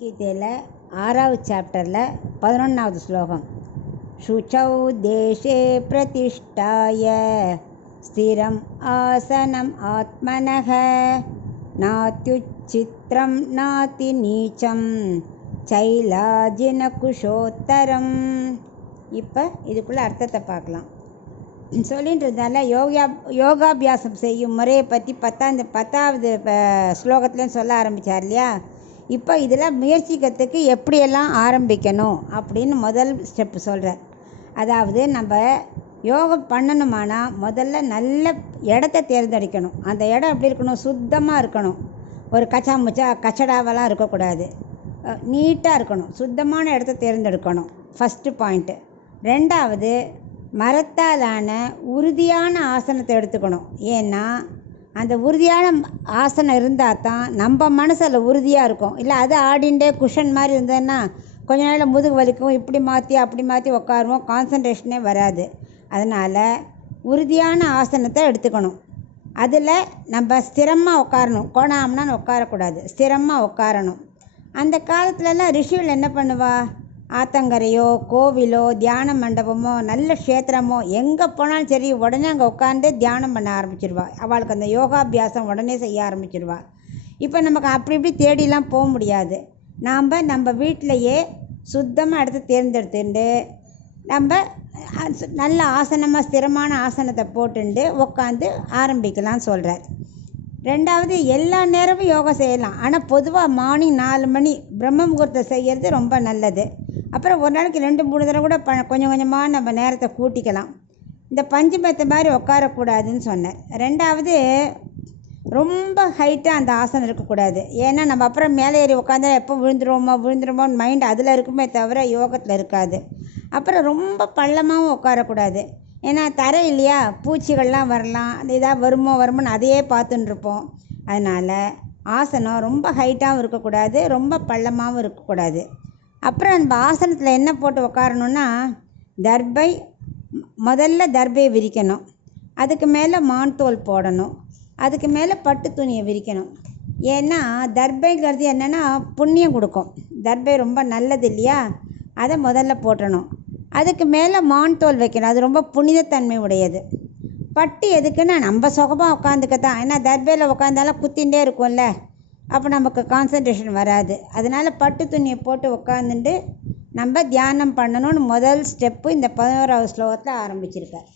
கீதையில் 6வது சாப்டரில் 11வது ஸ்லோகம். शुचौ देशे प्रतिष्ठाय स्थिरम् आसनम् आत्मनः नात्युच्चित्रं नातिनीचं சைலாஜினகுஷோத்தரம். இப்போ இதுக்குள்ள அர்த்தத்தை பார்க்கலாம். சொல்லிட்டு இருந்தால யோகாபியாசம் செய்யும் முறையை பற்றி 10வது ஸ்லோகத்துலேயும் சொல்ல ஆரம்பித்தார் இல்லையா. இப்போ இதில் முயற்சிக்கிறதுக்கு எப்படியெல்லாம் ஆரம்பிக்கணும் அப்படின்னு முதல் ஸ்டெப்பு சொல்கிறார். அதாவது நம்ம யோகம் பண்ணணுமானா முதல்ல நல்ல இடத்த தேர்ந்தெடுக்கணும். அந்த இடம் எப்படி இருக்கணும்? சுத்தமாக இருக்கணும். ஒரு கச்சடாவெல்லாம் இருக்கக்கூடாது. நீட்டாக இருக்கணும். சுத்தமான இடத்த தேர்ந்தெடுக்கணும். First point. ரெண்டாவது, மரத்தாலான உறுதியான ஆசனத்தை எடுத்துக்கணும். ஏன்னா அந்த உறுதியான ஆசனம் இருந்தால் தான் நம்ம மனசில் உறுதியாக இருக்கும். இல்லை அது ஆடிண்டே குஷன் மாதிரி இருந்ததுன்னா கொஞ்ச நேரம் முதுகு வலிக்கும். இப்படி மாற்றி அப்படி மாற்றி உட்காருவோம். கான்சன்ட்ரேஷனே வராது. அதனால் உறுதியான ஆசனத்தை எடுத்துக்கணும். அதில் நம்ம ஸ்திரமாக உட்காரணும். கோணாம்னான்னு உட்காரக்கூடாது. ஸ்திரமாக உட்காரணும். அந்த காலத்துலலாம் ரிஷிகள் என்ன பண்ணுவா? ஆத்தங்கரையோ கோவிலோ தியான மண்டபமோ நல்ல க்ஷேத்திரமோ எங்கே போனாலும் சரி உடனே அங்கே உட்காந்து தியானம் பண்ண ஆரம்பிச்சிடுவா. அவளுக்கு அந்த யோகாபியாசம் உடனே செய்ய ஆரம்பிச்சிடுவா. இப்போ நமக்கு அப்படி இப்படி தேடிலாம் போக முடியாது. நம்ம வீட்டிலையே சுத்தமாக இடத்த தேர்ந்தெடுத்துட்டு நம்ம நல்ல ஆசனமாக ஸ்திரமான ஆசனத்தை போட்டுண்டு உட்காந்து ஆரம்பிக்கலாம்னு சொல்கிறார். ரெண்டாவது, எல்லா நேரமும் யோகா செய்யலாம். ஆனால் பொதுவாக மார்னிங் 4 மணி பிரம்ம முகூர்த்தம் செய்கிறது ரொம்ப நல்லது. அப்புறம் ஒரு நாளைக்கு 2-3 தடவை கூட கொஞ்சம் கொஞ்சமாக நம்ம நேரத்தை கூட்டிக்கலாம். இந்த பஞ்சு மெத்த மாதிரி உட்காரக்கூடாதுன்னு சொன்னேன். ரெண்டாவது, ரொம்ப ஹைட்டாக அந்த ஆசனம் இருக்கக்கூடாது. ஏன்னா நம்ம அப்புறம் மேலே ஏறி உட்காந்தா எப்போ விழுந்துருமோன்னு மைண்ட் அதில் இருக்குமே தவிர யோகத்தில் இருக்காது. அப்புறம் ரொம்ப பள்ளமாகவும் உட்காரக்கூடாது. ஏன்னா தரை இல்லையா, பூச்சிகள்லாம் வரலாம். இதாக வருமோன்னு அதையே பார்த்துன்னு இருப்போம். அதனால் ஆசனம் ரொம்ப ஹைட்டாகவும் இருக்கக்கூடாது, ரொம்ப பள்ளமாகவும் இருக்கக்கூடாது. அப்புறம் நம்ம ஆசனத்தில் என்ன போட்டு உட்காரணுன்னா, முதல்ல தர்பையை விரிக்கணும். அதுக்கு மேலே மான்தோல் போடணும். அதுக்கு மேலே பட்டு துணியை விரிக்கணும். ஏன்னா தர்பைங்கிறது என்னென்னா புண்ணியம் கொடுக்கும். தர்பை ரொம்ப நல்லது இல்லையா, அதை முதல்ல போட்டணும். அதுக்கு மேலே மான்தோல் வைக்கணும். அது ரொம்ப புனிதத்தன்மை உடையது. பட்டு எதுக்குன்னா நம்ம சுகமாக உட்காந்துக்கத்தான். ஏன்னா தர்பையில் உட்காந்தாலும் குத்திகிட்டே இருக்கும்ல, அப்போ நமக்கு கான்சன்ட்ரேஷன் வராது. அதனால் பட்டு துணியை போட்டு உட்காந்துட்டு நம்ம தியானம் பண்ணணும்னு முதல் ஸ்டெப்பு இந்த 11வது ஸ்லோகத்தில் ஆரம்பிச்சிருக்கார்.